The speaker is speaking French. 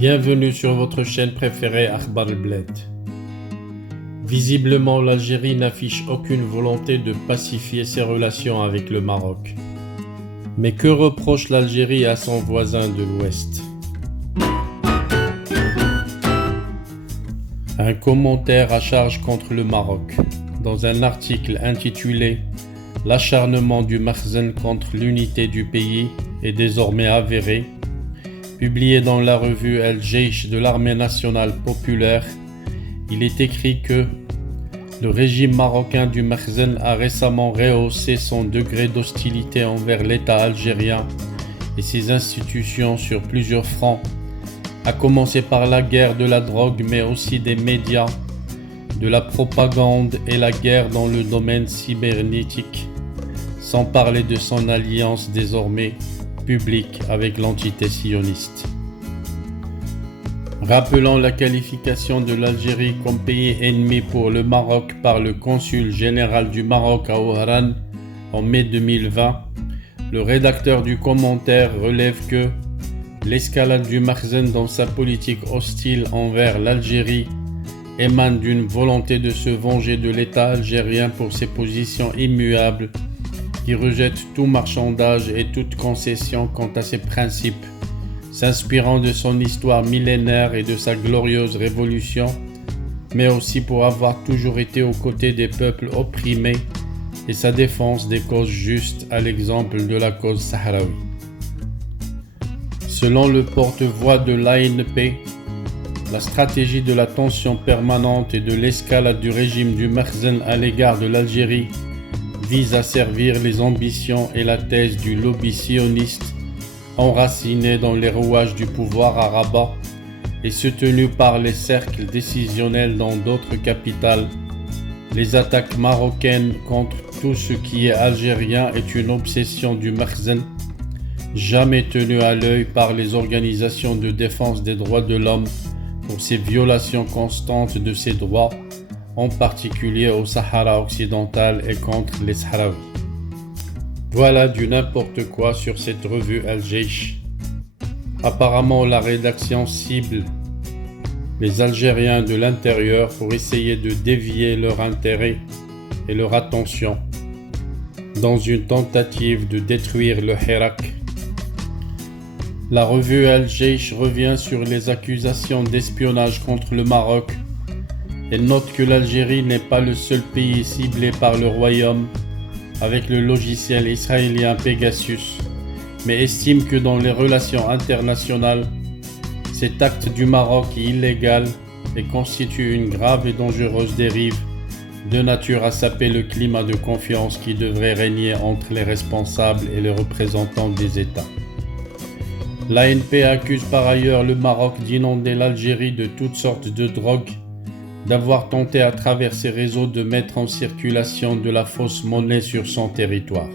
Bienvenue sur votre chaîne préférée Akhbar al-Bled. Visiblement, l'Algérie n'affiche aucune volonté de pacifier ses relations avec le Maroc. Mais que reproche l'Algérie à son voisin de l'Ouest? Un commentaire à charge contre le Maroc, dans un article intitulé « L'acharnement du Makhzen contre l'unité du pays est désormais avéré », publié dans la revue El-Jeish de l'Armée nationale populaire, il est écrit que le régime marocain du Makhzen a récemment rehaussé son degré d'hostilité envers l'État algérien et ses institutions sur plusieurs fronts, à commencer par la guerre de la drogue mais aussi des médias, de la propagande et la guerre dans le domaine cybernétique, sans parler de son alliance désormais publique avec l'entité sioniste. Rappelant la qualification de l'Algérie comme pays ennemi pour le Maroc par le consul général du Maroc à Oran en mai 2020, le rédacteur du commentaire relève que l'escalade du Makhzen dans sa politique hostile envers l'Algérie émane d'une volonté de se venger de l'État algérien pour ses positions immuables qui rejette tout marchandage et toute concession quant à ses principes, s'inspirant de son histoire millénaire et de sa glorieuse révolution, mais aussi pour avoir toujours été aux côtés des peuples opprimés et sa défense des causes justes à l'exemple de la cause sahraoui. Selon le porte-voix de l'ANP, la stratégie de la tension permanente et de l'escalade du régime du Makhzen à l'égard de l'Algérie vise à servir les ambitions et la thèse du lobby sioniste enraciné dans les rouages du pouvoir à Rabat et soutenu par les cercles décisionnels dans d'autres capitales. Les attaques marocaines contre tout ce qui est algérien est une obsession du Makhzen, jamais tenue à l'œil par les organisations de défense des droits de l'homme pour ces violations constantes de ces droits, en particulier au Sahara occidental et contre les Sahraouis. Voilà du n'importe quoi sur cette revue El-Jeish. Apparemment, la rédaction cible les Algériens de l'intérieur pour essayer de dévier leur intérêt et leur attention dans une tentative de détruire le Hirak. La revue El-Jeish revient sur les accusations d'espionnage contre le Maroc et note que l'Algérie n'est pas le seul pays ciblé par le royaume avec le logiciel israélien Pegasus, mais estime que dans les relations internationales, cet acte du Maroc est illégal et constitue une grave et dangereuse dérive de nature à saper le climat de confiance qui devrait régner entre les responsables et les représentants des États. L'ANP accuse par ailleurs le Maroc d'inonder l'Algérie de toutes sortes de drogues, d'avoir tenté à travers ses réseaux de mettre en circulation de la fausse monnaie sur son territoire.